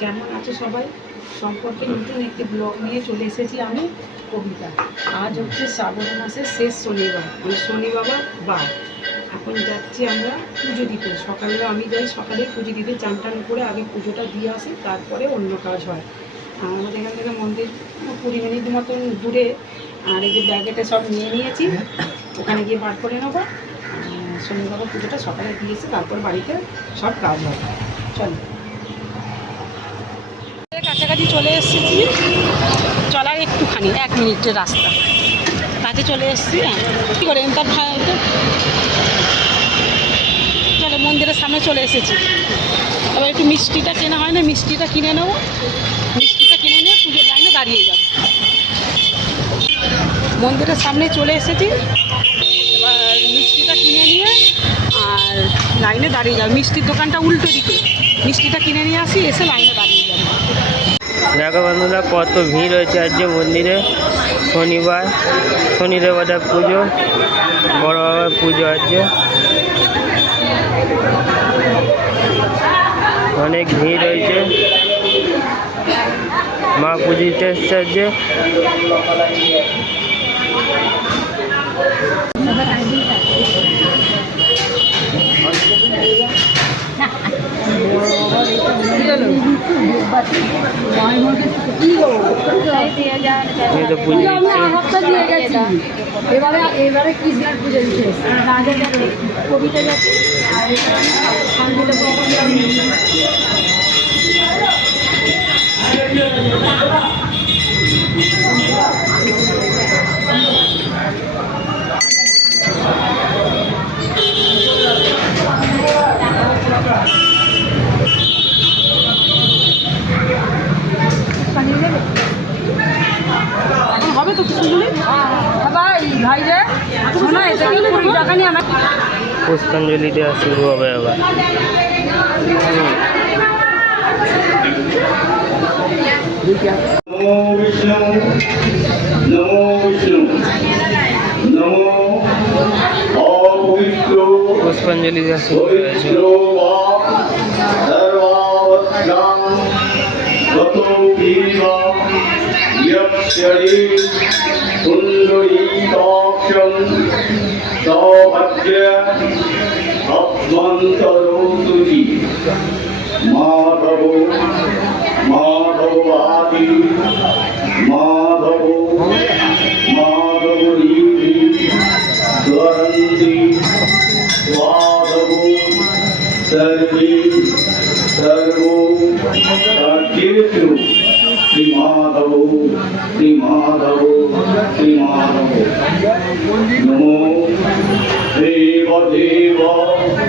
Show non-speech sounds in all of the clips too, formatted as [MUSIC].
কেমন আছো সবাই? সম্পর্কে নতুন একটি ব্লগ নিয়ে চলে এসেছি আমি, কবিতা। আজ হচ্ছে শ্রাবণ মাসের শেষ শনিবার। মানে শনি বার। এখন যাচ্ছি আমরা পুজো দিতে। সকালে আমি যাই সকালে পুজো দিতে। চান টান করে আগে পুজোটা দিয়ে আসি, তারপরে অন্য কাজ হয়। আমাদের এখান থেকে মন্দির কুড়ি মিনিট মতন দূরে। আর এই যে ব্যাগেটা সব নিয়ে নিয়েছি, ওখানে গিয়ে বার করে নেব। শনি পুজোটা সকালে দিয়ে এসে তারপর বাড়িতে সব কাজ হবে চলো। কাছাকাছি চলে এসেছি। চলার একটুখানি, এক মিনিটের রাস্তা। কাছে চলে এসেছি হ্যাঁ। কী করে তার চলে, মন্দিরের সামনে চলে এসেছি। এবার একটু মিষ্টিটা কেনা হয় না, মিষ্টিটা কিনে নেব। মিষ্টিটা কিনে নিয়ে পুজোর লাইনে দাঁড়িয়ে যাব। মন্দিরের সামনে চলে এসেছি। এবার মিষ্টিটা কিনে নিয়ে আর লাইনে দাঁড়িয়ে যাব। মিষ্টির দোকানটা উল্টো দিকে। মিষ্টিটা কিনে নিয়ে আসি, এসে লাইনে দাঁড়িয়ে দেখো বন্ধুরা, কত ভিড় হয়েছে আজকে মন্দিরে। শনিবার, শনিদেবতার পুজো বড় বাবার পুজো আজকে। অনেক ভিড় হয়েছে। মা পুজিতে এসছে আজকে। পুজো [LAUGHS] দিচ্ছে এবারে এবারে কৃষ্ণের পুজো দিতে এসেছি। যাবে কবিতা যাচ্ছে আর সঞ্জিতা ভগবান যাবে। এখন হবে তো কিছু বলে ভাই ভাই রে শোনো এটা কি কুড়ি টাকা নিয়ে আমার পুষ্পাঞ্জলি দেওয়া শুরু হবে আবার নমো বিষ্ণু নমো বিষ্ণু নমো অপবিত্র পুষ্পাঞ্জলি দেওয়া শুরু হয়েছে। সুন্দরীকাক্ষং সৌভাগ্য অভ্যন্তরোতুজি মাধব মাধবাদি মাধব মাধবরীতি স্মরন্তি মাধব সর্বে সর্বো রাজ্যেষু শ্রীমাধব শ্রীমাধব শ্রীমাধব নমো দেব দেব দেবাক্ষ महाभागो जगद्गुरु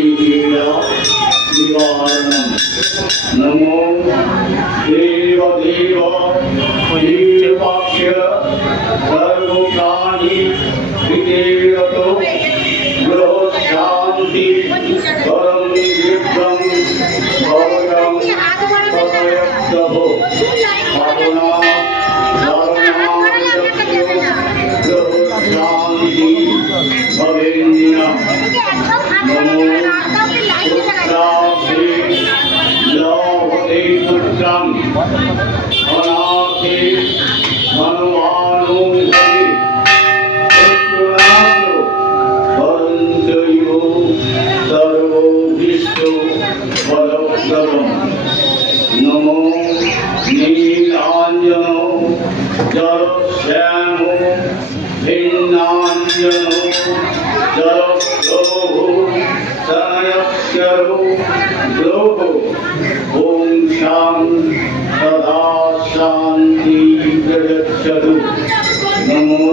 শিবায় নমো দেব দেব দেবাক্ষ श्यामो भिन्नान्यनो जलोः सनयस्यरो लोको ॐ शां सदा शान्ति प्रयच्छतु नमो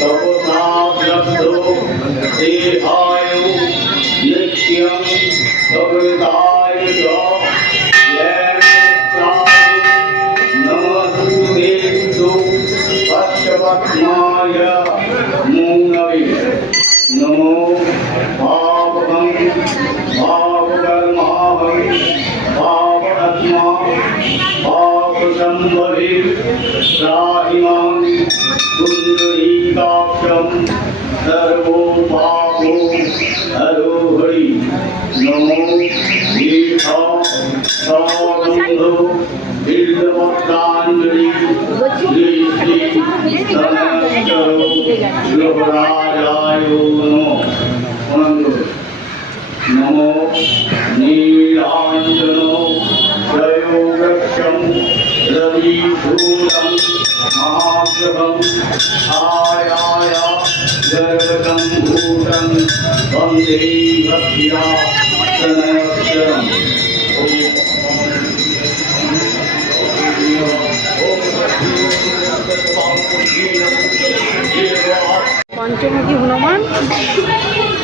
तपसा शब्दो देहा নীলায় নম। অনন্ত নম নীলাঞ্জন প্রয়োগক্ষম রবিভূতম মহাগ্রহম ছায়ায় জগতম ভূতম বন্দে ভক্তিয়া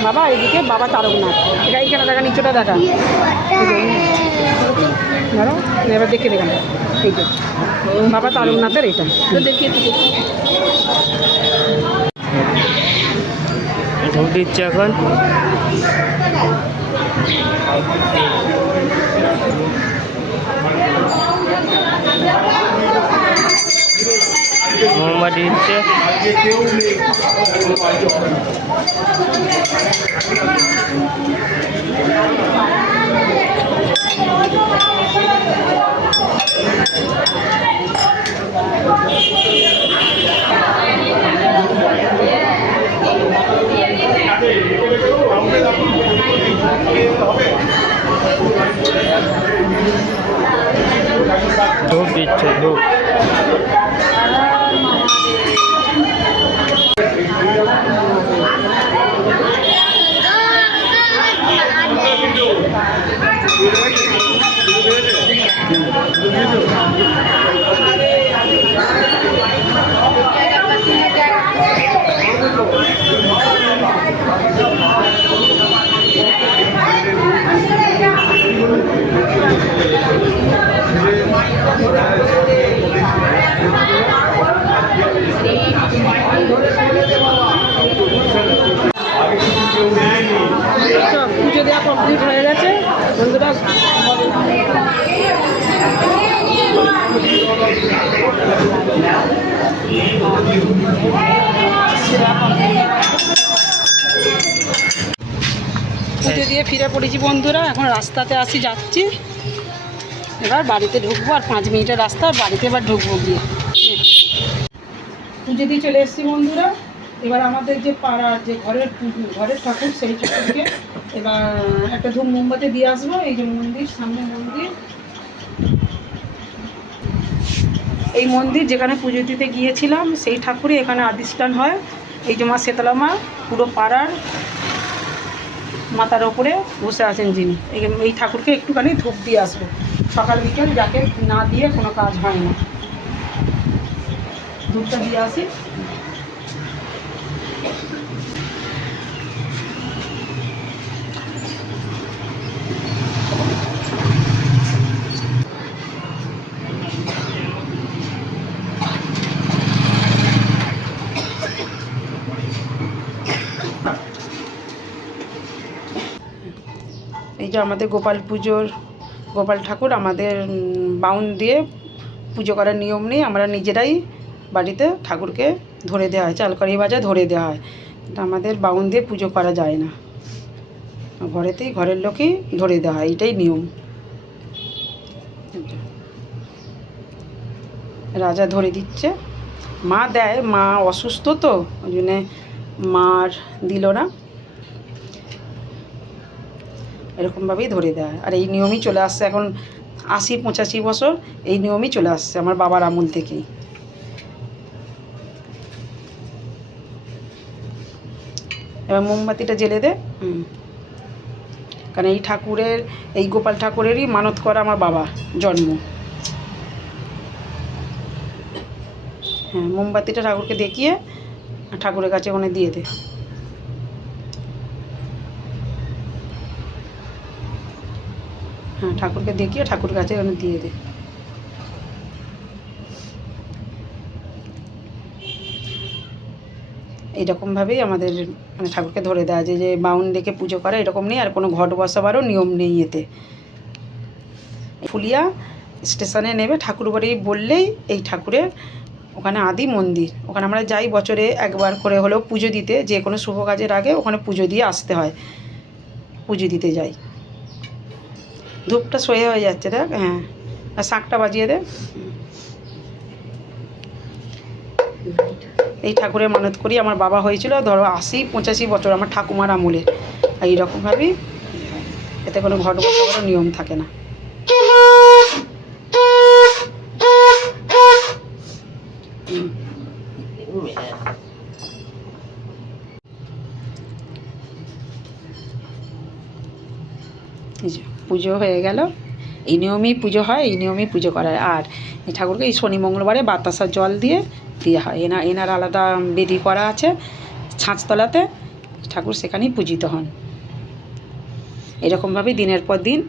বাবা এদিকে বাবা তারকনাথ। এটা এইখানে দেখা নিচটা দেখা। ধরো এবার দেখে দেখান। এই যে বাবা তারকনাথের এটা। তো দেখি একটু দেখি। ঢোক দিচ্ছে এখন মোমবাতি পুজো দেওয়া কমপ্লিট হয়ে গেছে। বন্ধুরা পুজো দিয়ে ফিরে পড়েছি বন্ধুরা, এখন রাস্তাতে আসি, যাচ্ছি। এবার বাড়িতে ঢুকবো আর পাঁচ মিনিটের রাস্তা, বাড়িতে এবার ঢুকবো গিয়ে। পুজো দিয়ে চলে এসেছি বন্ধুরা। এবার আমাদের যে পাড়ার যে ঘরের ঘরের ঠাকুর, সেই ঠাকুরকে এবার একটা ধূপ মোমবাতি দিয়ে আসব, এই যে মন্দির, সামনে মন্দির। এই মন্দির যেখানে পুজো দিতে গিয়েছিলাম, সেই ঠাকুরই এখানে আদিষ্ঠান হয়। এই যে মা শীতলা মা পুরো পাড়ার মাথার ওপরে বসে আছেন যিনি। এই এই ঠাকুরকে একটুখানি ধূপ দিয়ে আসব। সকাল বিকেল যাকে না দিয়ে কোনো কাজ হয় না। ধূপটা দিয়ে আসি। এই যে আমাদের গোপাল পুজোর গোপাল ঠাকুর আমাদের বাউন দিয়ে পুজো করার নিয়ম নেই। আমরা নিজেরাই বাড়িতে ঠাকুরকে ধরে দেওয়া হয়, চালকারি বাজা ধরে দেওয়া হয়। আমাদের বাউন দিয়ে পুজো করা যায় না। ঘরেতেই ঘরের লোকেই ধরে দেওয়া হয় এটাই নিয়ম। রাজা ধরে দিচ্ছে। মা দেয়, মা অসুস্থ তো, ওই জন্যে মার দিল না। এরকমভাবেই ধরে দেয় আর এই নিয়মই চলে আসছে এখন আশি পঁচাশি বছর, এই নিয়মই চলে আসছে আমার বাবার আমল থেকেই। এবার মোমবাতিটা জেলে দে। কারণ এই ঠাকুরের, এই গোপাল ঠাকুরেরই মানত করা আমার বাবা জন্ম। হ্যাঁ মোমবাতিটা ঠাকুরকে দেখিয়ে ঠাকুরের কাছে ওখানে দিয়ে দে। হ্যাঁ ঠাকুরকে দেখিয়ে ঠাকুর কাছে ওখানে দিয়ে দে এইরকমভাবেই আমাদের মানে ঠাকুরকে ধরে দেওয়া যায় যে বাউন ডেকে পুজো করা এরকম নেই, আর কোনো ঘট বসাবারও নিয়ম নেই এতে। ফুলিয়া স্টেশনে নেবে ঠাকুর বাড়ি বললেই এই ঠাকুরের ওখানে আদি মন্দির। ওখানে আমরা যাই বছরে একবার করে হলেও পুজো দিতে, যে কোনো শুভ কাজের আগে ওখানে পুজো দিয়ে আসতে হয়। পুজো দিতে যাই। ধূপটা সয়ে হয়ে যাচ্ছে, দেখ হ্যাঁ। আর শাঁখটা বাজিয়ে দে। এই ঠাকুরের মানত করি, আমার বাবা হয়েছিল, ধরো আশি, পঁচাশি বছর আমার ঠাকুমার আমলে। আর এইরকমভাবেই এতে কোনো ঘট কোনো নিয়ম থাকে না। এই পুজো হয়ে গেল। এই নিয়মেই পুজো হয় এই নিয়মেই পুজো করা হয় আর এই ঠাকুরকে এই শনি মঙ্গলবারে বাতাসা জল দিয়ে দেওয়া হয়। এনা, এনার আলাদা বেদি করা আছে ছাঁচতলাতে। ঠাকুর সেখানেই পূজিত হন। এরকমভাবেই দিনের পর দিন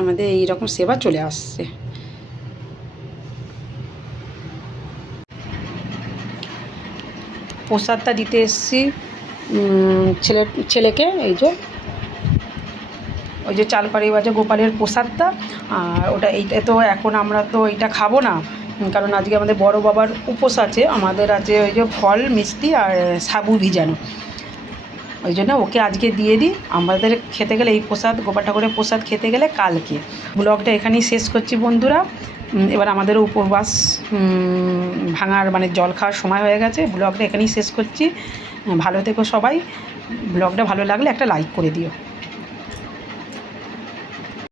আমাদের এই রকম সেবা চলে আসছে। প্রসাদটা দিতে এসেছি ছেলে, ছেলেকে, এই যে ওই যে চালপাড়ি বাজে গোপালের প্রসাদটা, আর ওটা এইটা, তো এখন আমরা তো এইটা খাব না। কারণ আজকে আমাদের বড় বাবার উপোস আছে, আমাদের আছে ওই যে ফল, মিষ্টি আর সাবু ভিজানো। ওই জন্য ওকে আজকে দিয়ে দিই। আমাদের খেতে গেলে এই প্রসাদ, গোপাল ঠাকুরের প্রসাদ খেতে গেলে কালকে। ব্লগটা এখানেই শেষ করছি বন্ধুরা। এবার আমাদেরও উপবাস ভাঙার মানে জল খাওয়ার সময় হয়ে গেছে। ব্লগটা এখানেই শেষ করছি। ভালো থেকো সবাই। ব্লগটা ভালো লাগলে একটা লাইক করে দিও।